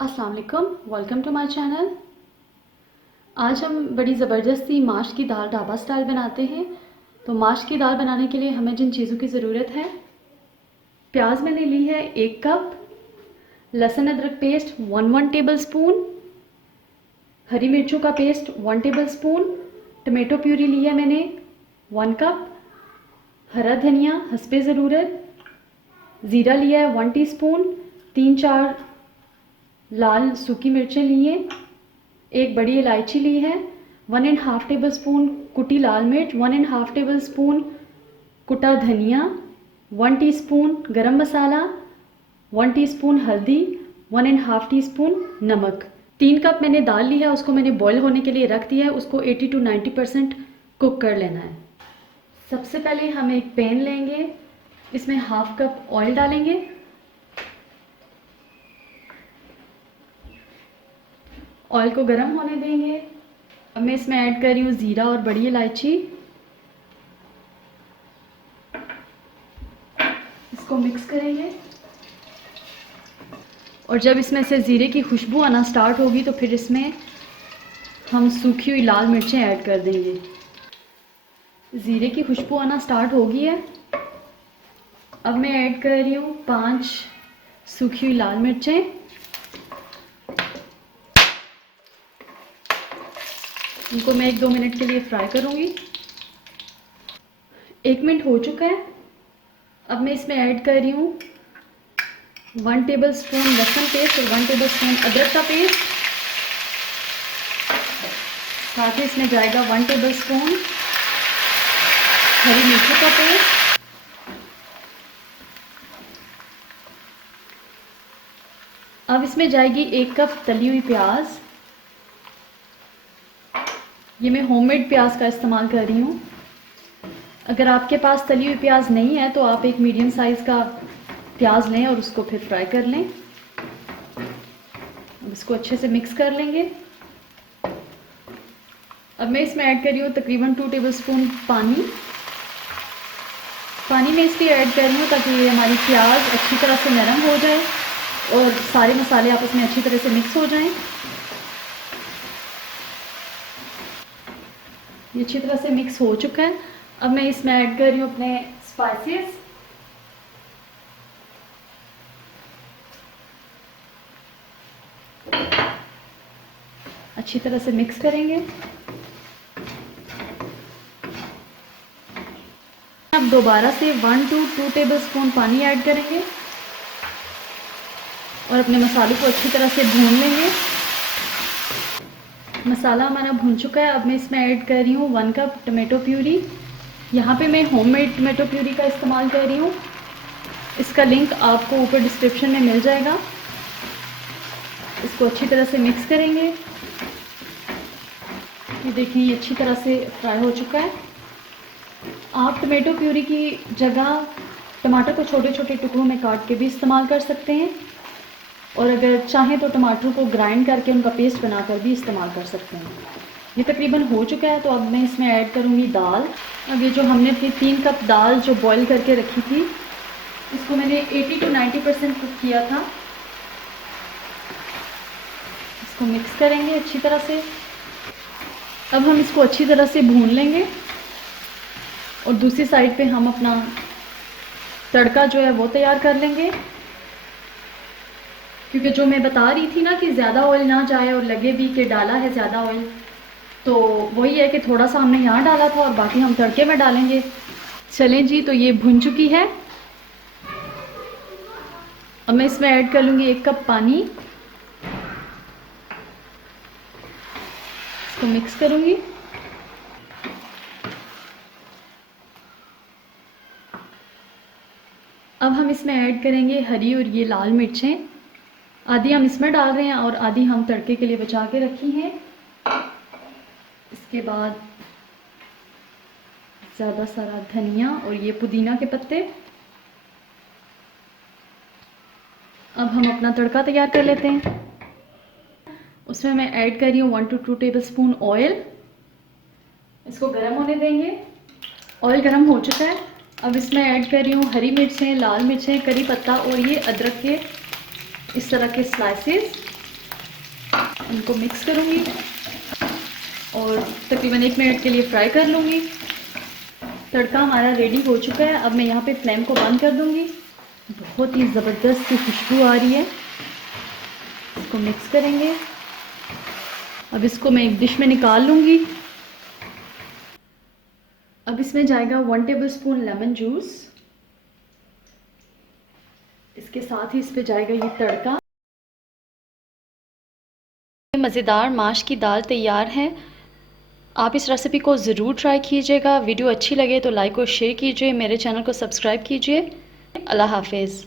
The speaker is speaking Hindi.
अस्सलाम वालेकुम, वेलकम टू माय चैनल। आज हम बड़ी ज़बरदस्ती माश की दाल ढाबा स्टाइल बनाते हैं। तो माश की दाल बनाने के लिए हमें जिन चीज़ों की ज़रूरत है, प्याज मैंने ली है 1 कप, लहसुन अदरक पेस्ट 1 टेबल स्पून, हरी मिर्चों का paste 1 tablespoon, tomato puree ली है मैंने 1 कप, हरा धनिया हस्बे ज़रूरत, ज़ीरा लिया है 1 टीस्पून, 3-4 लाल सूखी मिर्चें ली हैं, एक बड़ी इलायची ली है, 1.5 टेबल स्पून कुटी लाल मिर्च, 1.5 टेबल स्पून कुटा धनिया, 1 टीस्पून गरम मसाला, 1 टीस्पून हल्दी, 1.5 टीस्पून नमक। 3 कप मैंने दाल ली है, उसको मैंने बॉईल होने के लिए रख दिया है। उसको 80 to 90% कुक कर लेना है। सबसे पहले हम एक पैन लेंगे, इसमें हाफ कप ऑयल डालेंगे, ऑयल को गर्म होने देंगे। अब मैं इसमें ऐड कर रही हूँ ज़ीरा और बड़ी इलायची। इसको मिक्स करेंगे और जब इसमें से ज़ीरे की खुशबू आना स्टार्ट होगी तो फिर इसमें हम सूखी हुई लाल मिर्चें ऐड कर देंगे। ज़ीरे की खुशबू आना स्टार्ट हो गई है। अब मैं ऐड कर रही हूँ 5 सूखी हुई लाल मिर्चें। इनको मैं 1-2 मिनट के लिए फ्राई करूँगी। 1 मिनट हो चुका है। अब मैं इसमें ऐड कर रही हूँ 1 टेबल स्पून लहसुन पेस्ट और 1 टेबल स्पून अदरक का पेस्ट। साथ ही इसमें जाएगा 1 टेबल स्पून हरी मिर्ची का पेस्ट। अब इसमें जाएगी 1 कप तली हुई प्याज। ये मैं होममेड प्याज का इस्तेमाल कर रही हूँ। अगर आपके पास तली हुई प्याज नहीं है तो आप एक मीडियम साइज़ का प्याज लें और उसको फिर फ्राई कर लें। अब इसको अच्छे से मिक्स कर लेंगे। अब मैं इसमें ऐड कर रही हूँ तकरीबन 2 टेबल स्पून पानी। पानी मैं इसलिए ऐड कर रही हूँ ताकि ये हमारी प्याज अच्छी तरह से नरम हो जाए और सारे मसाले आपस में अच्छी तरह से मिक्स हो जाएं। ये अच्छी तरह से मिक्स हो चुका है। अब मैं इसमें ऐड कर रही हूँ अपने स्पाइसेस। अच्छी तरह से मिक्स करेंगे। अब दोबारा से 1 to 2 टेबल स्पून पानी ऐड करेंगे और अपने मसालों को अच्छी तरह से भून लेंगे। मसाला हमारा भून चुका है। अब मैं इसमें ऐड कर रही हूँ 1 कप टमेटो प्यूरी। यहाँ पे मैं होममेड टमेटो प्यूरी का इस्तेमाल कर रही हूँ। इसका लिंक आपको ऊपर डिस्क्रिप्शन में मिल जाएगा। इसको अच्छी तरह से मिक्स करेंगे। ये देखिए ये अच्छी तरह से फ्राई हो चुका है। आप टमेटो प्यूरी की जगह टमाटर को छोटे छोटे टुकड़ों में काट के भी इस्तेमाल कर सकते हैं और अगर चाहें तो टमाटर को ग्राइंड करके उनका पेस्ट बनाकर भी इस्तेमाल कर सकते हैं। ये तकरीबन हो चुका है तो अब मैं इसमें ऐड करूँगी दाल। अब ये जो हमने अपनी 3 कप दाल जो बॉईल करके रखी थी, इसको मैंने 80 to 90% कुक किया था। इसको मिक्स करेंगे अच्छी तरह से। अब हम इसको अच्छी तरह से भून लेंगे और दूसरी साइड पे हम अपना तड़का जो है वो तैयार कर लेंगे। क्योंकि जो मैं बता रही थी ना कि ज़्यादा ऑयल ना जाए और लगे भी कि डाला है ज़्यादा ऑयल, तो वही है कि थोड़ा सा हमने यहाँ डाला था और बाकी हम तड़के में डालेंगे। चलें जी, तो ये भुन चुकी है। अब मैं इसमें ऐड कर लूँगी 1 कप पानी। इसको मिक्स करूँगी। अब हम इसमें ऐड करेंगे हरी और ये लाल मिर्चें। आधी हम इसमें डाल रहे हैं और आधी हम तड़के के लिए बचा के रखी हैं। इसके बाद ज़्यादा सारा धनिया और ये पुदीना के पत्ते। अब हम अपना तड़का तैयार कर लेते हैं। उसमें मैं ऐड कर रही हूँ 1 to 2 टेबल स्पून ऑयल। इसको गर्म होने देंगे। ऑयल गर्म हो चुका है। अब इसमें ऐड कर रही हूँ हरी मिर्चें, लाल मिर्चें, करी पत्ता और ये अदरक के इस तरह के स्लाइसेस। इनको मिक्स करूँगी और तकरीबन 1 मिनट के लिए फ्राई कर लूँगी। तड़का हमारा रेडी हो चुका है। अब मैं यहाँ पे फ्लेम को बंद कर दूँगी। बहुत ही ज़बरदस्त सी खुशबू आ रही है। इसको मिक्स करेंगे। अब इसको मैं एक डिश में निकाल लूँगी। अब इसमें जाएगा 1 टेबलस्पून लेमन जूस। इसके साथ ही इस पे जाएगा ये तड़का। मज़ेदार माश की दाल तैयार है। आप इस रेसिपी को ज़रूर ट्राई कीजिएगा। वीडियो अच्छी लगे तो लाइक और शेयर कीजिए। मेरे चैनल को सब्सक्राइब कीजिए। अल्लाह हाफिज़।